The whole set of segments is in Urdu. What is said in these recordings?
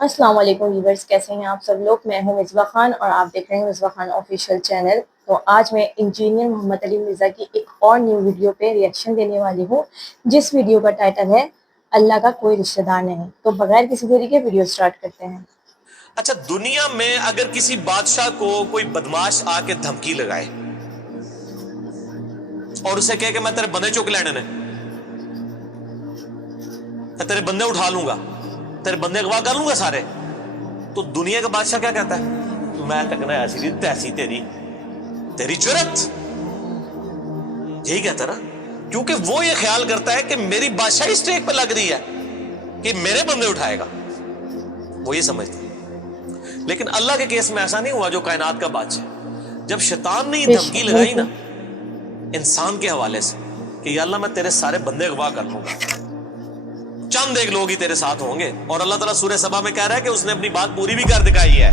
السلام علیکم ویورز، کیسے ہیں آپ سب لوگ؟ میں ہوں مصباح خان اور آپ دیکھ رہے ہیں مصباح خان آفیشیل چینل۔ تو آج میں انجینئر محمد علی مرزا کی ایک اور نیو ویڈیو پہ ریئیکشن دینے والی ہوں، جس ویڈیو کا ٹائٹل ہے اللہ کا کوئی رشتہ دار نہیں۔ تو بغیر کسی دیری کے ویڈیو سٹارٹ کرتے ہیں۔ اچھا، دنیا میں اگر کسی بادشاہ کو کوئی بدماش آ کے دھمکی لگائے اور اسے کہے کہ میں تیرے بندے چک لینے نے، تیرے بندے اٹھا لوں گا، تیرے بندے اغوا کر لوں گا سارے، تو دنیا کا بادشاہ کیا کہتا ہے؟ میں تکنا ایسی دی تیسی تیری جرت، یہی کہتا نا، کیونکہ وہ یہ خیال کرتا ہے کہ میری بادشاہی اسٹیک پہ لگ رہی ہے کہ میرے بندے اٹھائے گا، وہ یہ سمجھتا ہے۔ لیکن اللہ کے کیس میں ایسا نہیں ہوا، جو کائنات کا بادشاہ، جب شیطان نے یہ دھمکی لگائی نا انسان کے حوالے سے کہ یا اللہ میں تیرے سارے بندے اغوا کر لوں گا، چند ایک لوگ ہی تیرے ساتھ ہوں گے، اور اللہ تعالیٰ سورہ سبا میں کہہ رہا ہے کہ اس نے اپنی بات پوری بھی کر دکھائی ہے۔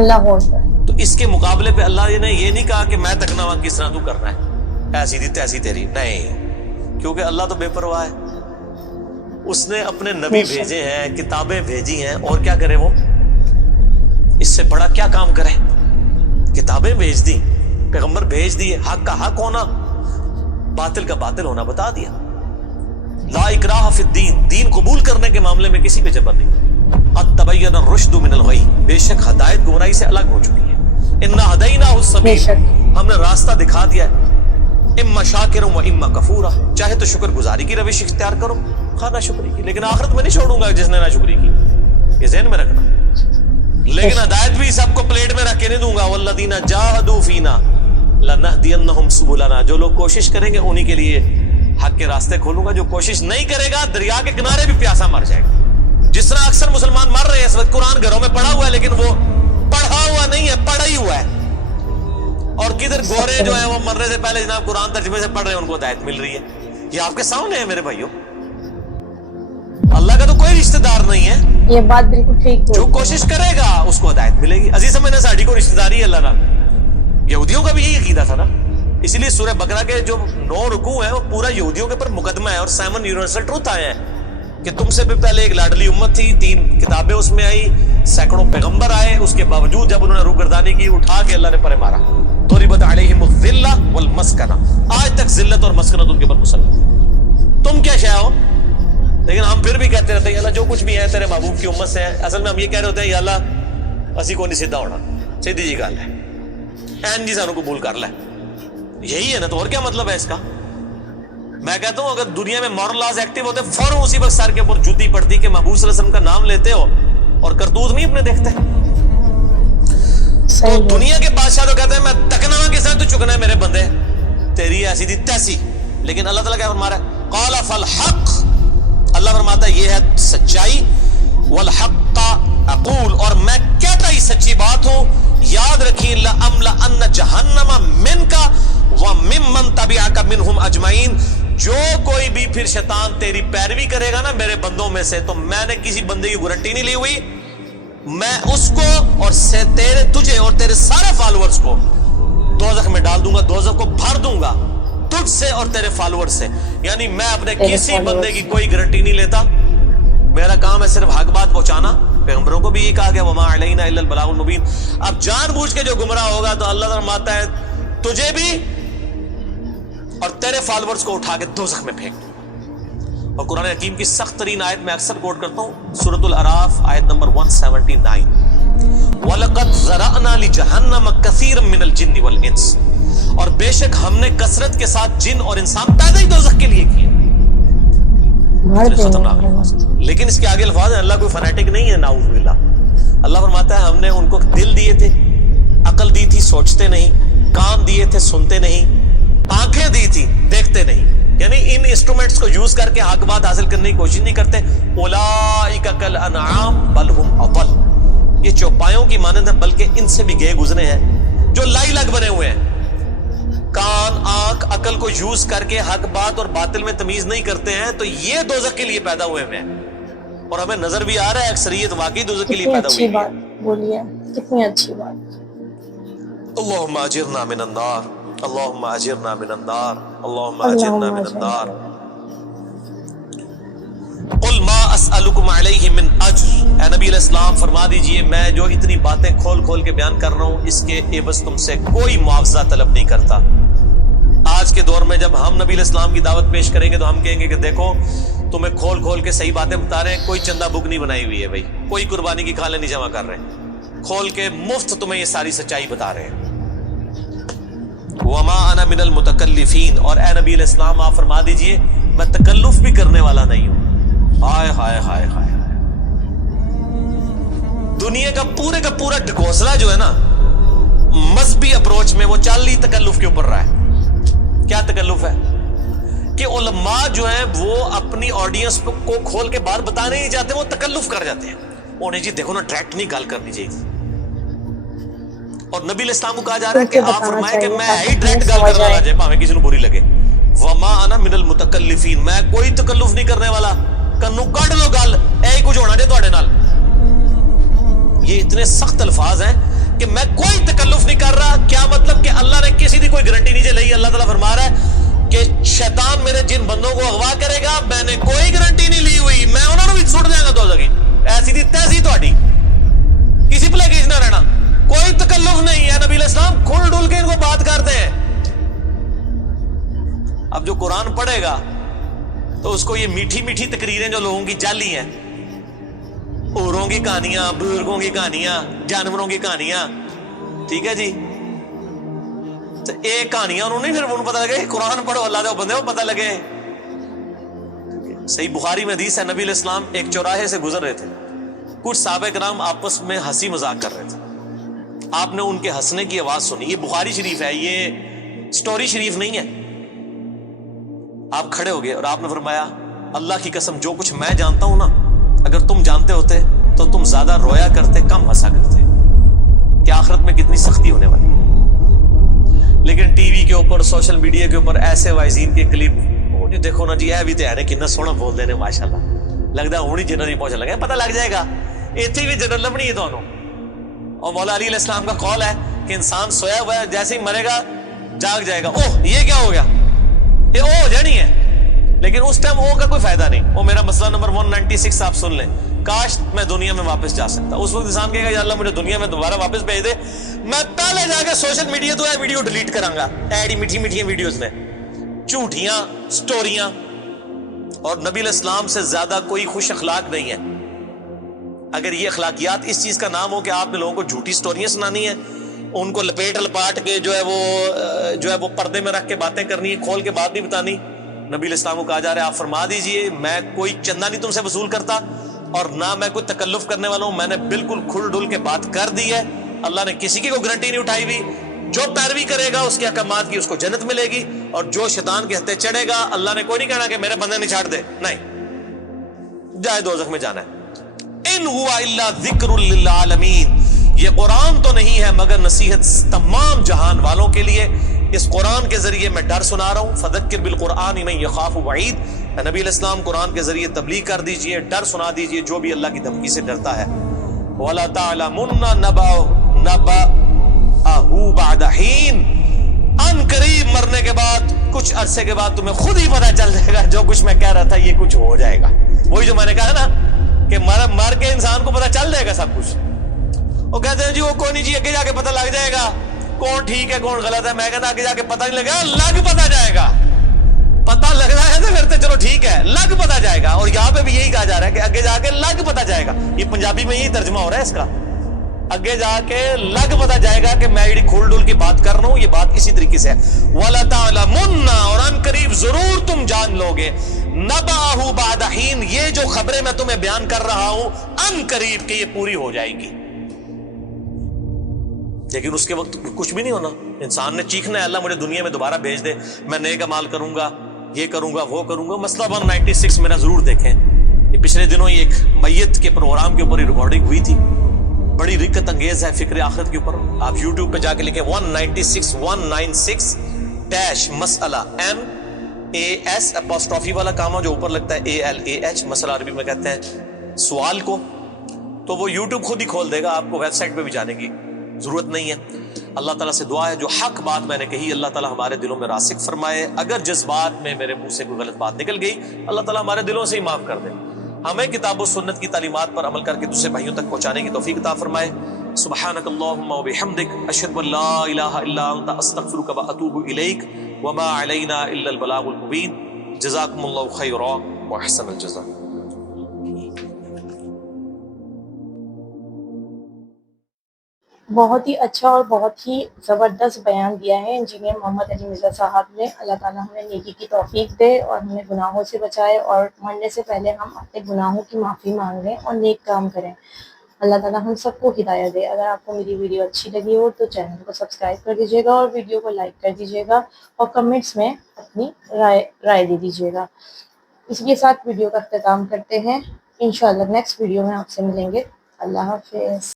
اللہ اکبر۔ تو اس کے مقابلے پہ اللہ نے یہ نہیں کہا کہ میں تکنا ہوا کس طرح تو کرنا ہے، ایسی دی تیسی تیری، نہیں، کیونکہ اللہ تو بے پرواہ ہے۔ اس نے اپنے نبی بھیجے ہیں، کتابیں بھیجی ہیں، اور کیا کرے وہ؟ اس سے بڑا کیا کام کرے؟ کتابیں بھیج دی، پیغمبر بھیج دیے، حق کا حق ہونا، باطل کا باطل ہونا بتا دیا۔ لا اکراہ فی الدین، دین قبول کرنے کے معاملے میں کسی پہ جبر نہیں۔ قد تبین الرشد من الغی، بے شک ہدایت گمراہی سے الگ ہو چکی ہے۔ انا ہدیناہ السبیل، ہم نے راستہ دکھا دیا ہے۔ اما شاکر و اما کفورا، چاہے تو شکر گزاری کی روش اختیار کرو، خواہ نہ شکری کی، لیکن آخرت میں نہیں چھوڑوں گا جس نے نہ شکری کی، یہ ذہن میں رکھنا۔ لیکن ہدایت بھی سب کو پلیٹ میں رکھ کے نہیں دوں گا۔ والذین جاہدوا فینا لنہدینہم سبلنا، جو لوگ کوشش کریں گے انہی کے لیے حق کے راستے کھولوں گا، جو کوشش نہیں کرے گا دریا کے کنارے بھی پیاسا مر جائے گا۔ جس طرح اکثر مسلمان مر رہے ہیں اس وقت، قرآن گھروں میں پڑھا ہوا ہے لیکن وہ پڑھا ہوا نہیں ہے، پڑھا ہی ہوا ہے، اور کدھر گورے جو ہیں وہ مرنے سے پہلے جناب قرآن ترجمے سے پڑھ رہے ہیں، ان کو ہدایت مل رہی ہے۔ یہ آپ کے سامنے ہے میرے بھائیوں، اللہ کا تو کوئی رشتہ دار نہیں ہے، یہ بات بالکل ٹھیک ہے، جو کوشش کرے گا اس کو ہدایت ملے گی۔ عزیز میں نے ساڑھی کو رشتہ داری ہے اللہ نام، یہودیوں کا بھی یہی عقیدہ تھا نا، اسی لیے سورہ بقرہ کے جو 9 رکوع ہیں وہ پورا یہودیوں کے اوپر مقدمہ ہے، اور 7 یونیورسل ٹروتھ آئے ہیں کہ تم سے بھی پہلے ایک لاڈلی امت تھی، 3 کتابیں اس میں آئی، سینکڑوں پیغمبر آئے، اس کے باوجود جب انہوں نے روگردانی کی اٹھا کے اللہ نے پرے مارا۔ ضربت علیہم الذلہ والمسکنہ، آج تک ذلت اور مسکنت ان کے اوپر مسلط ہے۔ تم کیا شے ہو؟ لیکن ہم پھر بھی کہتے رہتے ہیں یا اللہ جو کچھ بھی ہے تیرے محبوب کی امت سے ہے۔ اصل میں ہم یہ کہہ رہے ہوتے ہیں یا اللہ اسی کو نہیں سیدھا ہونا، سیدھی جی گل ہے، این جی سانو قبول کر لے، یہی ہے نا، تو اور کیا مطلب ہے اس کا؟ میں کہتا ہوں اگر دنیا میں مورل لاز ایکٹیو ہوتے فوراً اسی وقت سر کے اوپر جوتی پڑتی کہ محبوب صلی اللہ علیہ وسلم کا نام لیتے ہو اور کرتوت نہیں اپنے دیکھتے۔ تو دنیا کے بادشاہ تو کہتے ہیں میں تکنا کے ساتھ تو چکنا ہے میرے بندے، تیری ایسی دی تیسی، لیکن اللہ تعالیٰ کیا فرما رہا ہے؟ قال فالحق، اللہ فرماتا ہے یہ ہے سچائی، والحق اقول، اور میں کہتا ہی سچی بات ہوں۔ یاد رکھیں لأملأن جہنم منک وممن تبعک منہم اجمعین، جو کوئی بھی پھر شیطان تیری پیروی کرے گا نا میرے بندوں میں سے، تو میں نے کسی بندے کی گارنٹی نہیں لی ہوئی، میں اس کو اور تجھے اور تیرے سارے فالورز کو دوزخ میں ڈال دوں گا، دوزخ کو بھر دوں گا تجھ سے اور تیرے فالور سے۔ یعنی میں اپنے کسی بندے کی کوئی گارنٹی نہیں لیتا، میرا کام ہے صرف حق بات پہنچانا۔ پیغمبروں کو بھی یہ کہا گیا وما علینا الا البلاغ المبین۔ اب جان بوجھ کے جو گمراہ ہوگا تو اللہ فرماتا ہے تجھے بھی اور تیرے فالورز کو اٹھا کے دوزخ میں پھینک دوں۔ اور قرآن حکیم کی سخت ترین آیت میں اکثر کوٹ کرتا ہوں، سورۃ الاعراف آیت نمبر 179، وَلَقَدْ ذَرَأْنَا لِجَهَنَّمَ كَثِيرًا مِنَ الْجِنِّ وَالْإِنسِ، اور بے شک ہم نے کثرت کے ساتھ جن اور انسان پیدا ہی دوزخ کے لیے کیے۔ خطرناک الفاظ، لیکن اس کے آگے الفاظ ہیں، اللہ کوئی فنیٹک نہیں ہے، نعوذ باللہ۔ اللہ فرماتا ہے ہم نے ان کو دل دیے تھے، عقل دی تھی، سوچتے نہیں، کان دیے تھے، سنتے نہیں، آنکھیں دی تھی، دیکھتے نہیں، یعنی ان انسٹرومنٹس کو یوز کر کے حق بات حاصل کرنے کی کوشش نہیں کرتے۔ اولئک کالانعام بل ہم اضل، یہ چوپایوں کی مانند ہیں بلکہ ان سے بھی گئے گزرے ہیں، جو لائی لگ بنے ہوئے ہیں، کان آنکھ عقل کو یوز کر کے حق بات اور باطل میں تمیز نہیں کرتے ہیں، تو یہ دوزخ کے لیے پیدا ہوئے ہیں، اور ہمیں نظر بھی آ رہا ہے اکثریت واقعی دوزخ کے لیے پیدا ہوئی ہے۔ کتنی اچھی بات بولی ہے، کتنی اچھی بات۔ اللہم اجرنا من النار، اللہم اجرنا من النار، اللہم اجرنا من النار۔ قل ما اسألکم علیہ علیہ السلام فرما دیجئے میں جو اتنی باتیں کھول کھول کے بیان کر رہا ہوں اس کے عوض تم سے کوئی معاوضہ طلب نہیں کرتا. آج کے دور میں جب ہم نبی علیہ السلام کی دعوت پیش کریں گے تو ہم کہیں گے کہ دیکھو تمہیں کھول کھول کے صحیح باتیں بتا رہے ہیں, کوئی چندہ بک نہیں بنائی ہوئی ہے بھائی, کوئی قربانی کی کھالیں نہیں جمع کر رہے ہیں, کھول کے مفت تمہیں یہ ساری سچائی بتا رہے ہیں. وما انا من المتکلفین, اور اے نبی علیہ السلام آپ فرما دیجئے میں تکلف بھی کرنے والا نہیں ہوں. ہائے ہائے ہائے ہائے, دنیا کا پورا ڈھکوسلا جو ہے نا مذہبی اپروچ میں وہ چال ہی تکلف کے اوپر رہا ہے. کیا تکلف ہے کہ علماء جو ہیں وہ اپنی آڈینس کو کھول کے بات بتانے نہیں چاہتے, وہ تکلف کر جاتے ہیں. انہیں جی دیکھو نا ڈائریکٹ نہیں گل کرنی چاہیے, اور نبی علیہ السلام کو کہا جا رہا ہے کہ آپ فرمائیں کہ میں ہی ڈائریکٹ گل کرنے والا جائے پاویں کسی کو بری لگے. وما انا من المتکلفین, میں کوئی تکلف نہیں کرنے والا, کنو کڈ لو گل اے کچھ ہونا جے تواڈے نال. یہ اتنے سخت الفاظ ہیں کہ میں کوئی تکلف نہیں کر رہا. کیا مطلب کہ اللہ نے کسی دی کوئی گارنٹی نہیں لئی. اللہ تعالیٰ فرما رہا ہے کہ شیطان میرے جن بندوں کو اغوا کرے گا میں نے کوئی گارنٹی نہیں لی ہوئی, میں انہوں نے بھی سٹ دیا گا دوزخی. ایسی دی تیسی تہاڈی, کسی پلے کیج نہ رہنا, کوئی تکلف نہیں ہے. نبی علیہ السلام کھل ڈل کے ان کو بات کرتے ہیں. اب جو قرآن پڑھے گا تو اس کو یہ میٹھی میٹھی تقریریں جو لوگوں کی جعلی ہیں, اوروں کی کہانیاں, بزرگوں کی کہانیاں, جانوروں کی کہانیاں, ٹھیک ہے جی, تو ایک کہانیاں انہوں نے پھر انہوں پتہ لگے قرآن پڑھو اللہ دے بندے کو پتہ لگے. صحیح بخاری میں حدیث ہے, نبی علیہ السلام ایک چوراہے سے گزر رہے تھے, کچھ صحابہ کرام آپس میں ہنسی مذاق کر رہے تھے. آپ نے ان کے ہنسنے کی آواز سنی. یہ بخاری شریف ہے, یہ سٹوری شریف نہیں ہے. آپ کھڑے ہو گئے اور آپ نے فرمایا اللہ کی قسم جو کچھ میں جانتا ہوں نا اگر تم جانتے ہوتے تو تم زیادہ رویا کرتے, کم ہنسا کرتے. کہ آخرت میں کتنی سختی ہونے والی ہے. لیکن ٹی وی کے اوپر, سوشل میڈیا کے اوپر ایسے وائزین کے کلپ, وہ جی دیکھو نا جی اے بھی تے ہے کتنا سونا بول دے نے ماشاءاللہ, لگتا ہوں ہی جنرل پہنچ لگا, پتہ لگ جائے گا ایتھے بھی جنرل لبنی ہے تانوں. اور مولا علی علیہ السلام کا قول ہے کہ انسان سویا ہوا ہے جیسے ہی مرے گا جاگ جائے گا. اوہ یہ کیا ہو گیا, یہ او ہو جانی ہے, لیکن اس ٹائم او کا کوئی فائدہ نہیں. وہ میرا مسئلہ نمبر 196 آپ سن لیں, کاش میں دنیا میں واپس جا سکتا. اس وقت انسان کہے گا یا اللہ مجھے دنیا میں دوبارہ واپس بھیج دے, میں پہلے جا کے سوشل میڈیا تو ہے ویڈیو ڈیلیٹ کراں گا. ایڈی میٹھی میٹھی ویڈیوز نے, جھوٹیاں سٹوریاں. اور نبی علیہ السلام سے زیادہ کوئی خوش اخلاق نہیں ہے. اگر یہ اخلاقیات اس چیز کا نام ہو کہ آپ نے لوگوں کو جھوٹی سٹوریاں سنانی ہیں, ان کو لپیٹ لپاٹ کے جو ہے وہ پردے میں رکھ کے باتیں کرنی ہے, کھول کے بات نہیں بتانی. نبی علیہ السلام کو کہا جا رہا ہے آپ فرما دیجئے میں کوئی چندہ نہیں تم سے وصول کرتا, اور نہ میں کوئی تکلف کرنے والا ہوں. میں نے بالکل کھل ڈل کے بات کر دی ہے. اللہ نے کسی کی کوئی گارنٹی نہیں اٹھائی ہوئی. جو پیروی کرے گا اس کے احکامات کی اس کو جنت ملے گی, اور جو شیطان کے ہتھے چڑھے گا اللہ نے کوئی نہیں کہنا کہ میرے بندے نہیں چھاڑ دے, نہیں جائے دوزخ میں جانا ہے. ان ہوا الا ذکر للعالمین, یہ قرآن تو نہیں ہے مگر نصیحت تمام جہان والوں کے لیے. اس قرآن کے ذریعے میں ڈر سنا رہا ہوں. فذکر بالقرآن من یخاف وعید, نبی علیہ السلام قرآن کے ذریعے تبلیغ کر دیجئے, ڈر سنا دیجئے جو بھی اللہ کی دھمکی سے ڈرتا ہے. وَلَا تَعْلَمُنَّ نَبَأَهُ بَعْدَ حِينٍ, ان قریب مرنے کے بعد کچھ عرصے کے بعد تمہیں خود ہی پتہ چل جائے گا جو کچھ میں کہہ رہا تھا یہ کچھ ہو جائے گا. وہی جو میں نے کہا نا کہ مر کے انسان کو پتہ چل جائے گا سب کچھ. وہ کہتے ہیں جی وہ کوئی نہیں جی اگے جا کے پتہ لگ جائے گا کون ٹھیک ہے کون غلط ہے. میں کہتا آگے جا کے پتہ نہیں لگا, لگ پتہ جائے گا. پتہ لگ رہا ہے تو پھر تو چلو ٹھیک ہے, لگ پتہ جائے گا. اور یہاں پہ بھی یہی کہا جا رہا ہے کہ آگے جا کے لگ پتہ جائے گا. یہ پنجابی میں یہی ترجمہ ہو رہا ہے اس کا, آگے جا کے لگ پتہ جائے گا کہ میں یہ کھول ڈول کی بات کر رہا ہوں, یہ بات اسی طریقے سے ہے. وَلَا تَعْلَمُنَّ, اور ان قریب ضرور تم جان لوگے, نَبَأَهُ بَعْدَ حِينٍ, یہ جو خبریں میں تمہیں بیان کر رہا ہوں ان قریب کہ یہ پوری ہو جائے گی. لیکن اس کے وقت کچھ بھی نہیں ہونا. انسان نے چیخنا ہے اللہ مجھے دنیا میں دوبارہ بھیج دے, میں نیک اعمال کروں گا, یہ کروں گا, وہ کروں گا. مسئلہ 196 میرا ضرور دیکھیں, یہ پچھلے دنوں ہی ایک میت کے پروگرام کے اوپر ہی ریکارڈنگ ہوئی تھی, بڑی رکت انگیز ہے فکر آخرت کے اوپر. آپ یوٹیوب پہ جا کے لکھیں 196 مسئلہ MAS اپوسٹرافی والا کام جو اوپر لگتا ہے ALAH, مسئلہ عربی میں کہتے ہیں سوال کو, تو وہ یوٹیوب خود ہی کھول دے گا. آپ کو ویب سائٹ پہ بھی جانے کی ضرورت نہیں ہے. اللہ تعالیٰ سے دعا ہے جو حق بات میں نے کہی اللہ تعالیٰ ہمارے دلوں میں راسخ فرمائے. اگر جس بات میں میرے منہ سے کوئی غلط بات نکل گئی اللہ تعالیٰ ہمارے دلوں سے ہی معاف کر دے. ہمیں کتاب و سنت کی تعلیمات پر عمل کر کے دوسرے بھائیوں تک پہنچانے کی توفیق عطا فرمائے. سبحانک اللہم و بحمدک اشہد ان لا الہ الا انت استغفرک و اتوب الیک وما علینا الا البلاغ المبین. جزاکم اللہ خیرا واحسن الجزاء. بہت ہی اچھا اور بہت ہی زبردست بیان دیا ہے انجینئر محمد علی مرزا صاحب نے. اللہ تعالیٰ ہمیں نیکی کی توفیق دے اور ہمیں گناہوں سے بچائے، اور مرنے سے پہلے ہم اپنے گناہوں کی معافی مانگ لیں اور نیک کام کریں. اللہ تعالیٰ ہم سب کو ہدایت دے. اگر آپ کو میری ویڈیو اچھی لگی ہو تو چینل کو سبسکرائب کر دیجیے گا اور ویڈیو کو لائک کر دیجیے گا اور کمنٹس میں اپنی رائے دے دیجیے گا. اس کے ساتھ ویڈیو کا اختتام کرتے ہیں. انشاءاللہ نیکسٹ ویڈیو میں آپ سے ملیں گے. اللہ حافظ.